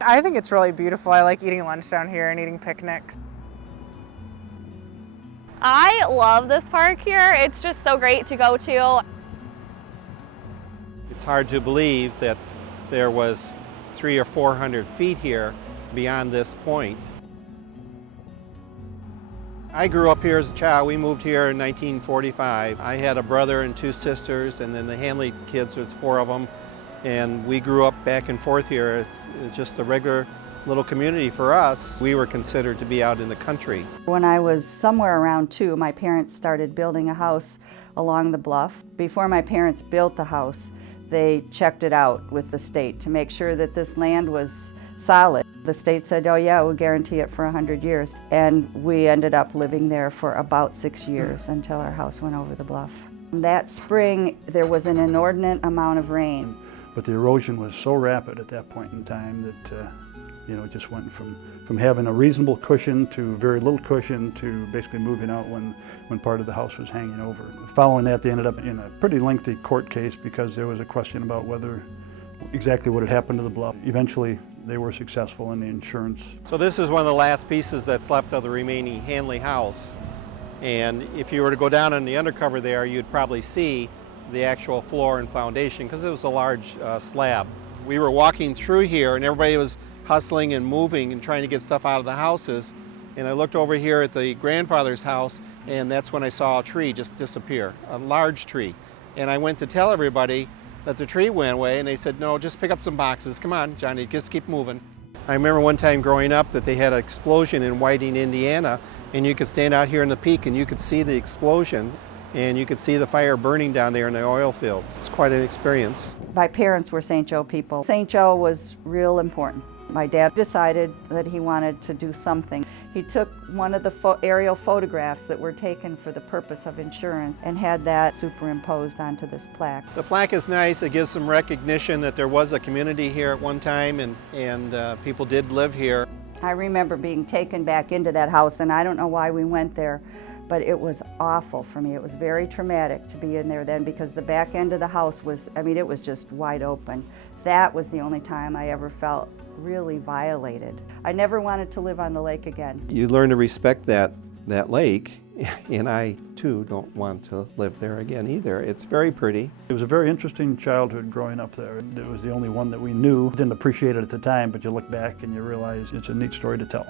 I think it's really beautiful. I like eating lunch down here and eating picnics. I love this park here. It's just so great to go to. It's hard to believe that there was 300 or 400 feet here beyond this point. I grew up here as a child. We moved here in 1945. I had a brother and 2 sisters, and then the Hanley kids, there's 4 of them, and we grew up back and forth here. It's just a regular little community for us. We were considered to be out in the country. When I was somewhere around 2, my parents started building a house along the bluff. Before my parents built the house, they checked it out with the state to make sure that this land was solid. The state said, oh yeah, we'll guarantee it for 100 years. And we ended up living there for about 6 years until our house went over the bluff. That spring, there was an inordinate amount of rain. But the erosion was so rapid at that point in time that it just went from having a reasonable cushion to very little cushion to basically moving out when part of the house was hanging over. Following that, they ended up in a pretty lengthy court case because there was a question about exactly what had happened to the bluff. Eventually, they were successful in the insurance. So this is one of the last pieces that's left of the remaining Hanley house. And if you were to go down on the undercover there, you'd probably see the actual floor and foundation because it was a large slab. We were walking through here and everybody was hustling and moving and trying to get stuff out of the houses. And I looked over here at the grandfather's house, and that's when I saw a tree just disappear, a large tree. And I went to tell everybody that the tree went away, and they said, no, just pick up some boxes. Come on, Johnny, just keep moving. I remember one time growing up that they had an explosion in Whiting, Indiana, and you could stand out here in the peak and you could see the explosion, and you could see the fire burning down there in the oil fields. It's quite an experience. My parents were St. Joe people. St. Joe was real important. My dad decided that he wanted to do something. He took one of the aerial photographs that were taken for the purpose of insurance and had that superimposed onto this plaque. The plaque is nice. It gives some recognition that there was a community here at one time and people did live here. I remember being taken back into that house, and I don't know why we went there, but it was awful for me. It was very traumatic to be in there then because the back end of the house was, it was just wide open. That was the only time I ever felt really violated. I never wanted to live on the lake again. You learn to respect that lake, and I too don't want to live there again either. It's very pretty. It was a very interesting childhood growing up there. It was the only one that we knew. Didn't appreciate it at the time, but you look back and you realize it's a neat story to tell.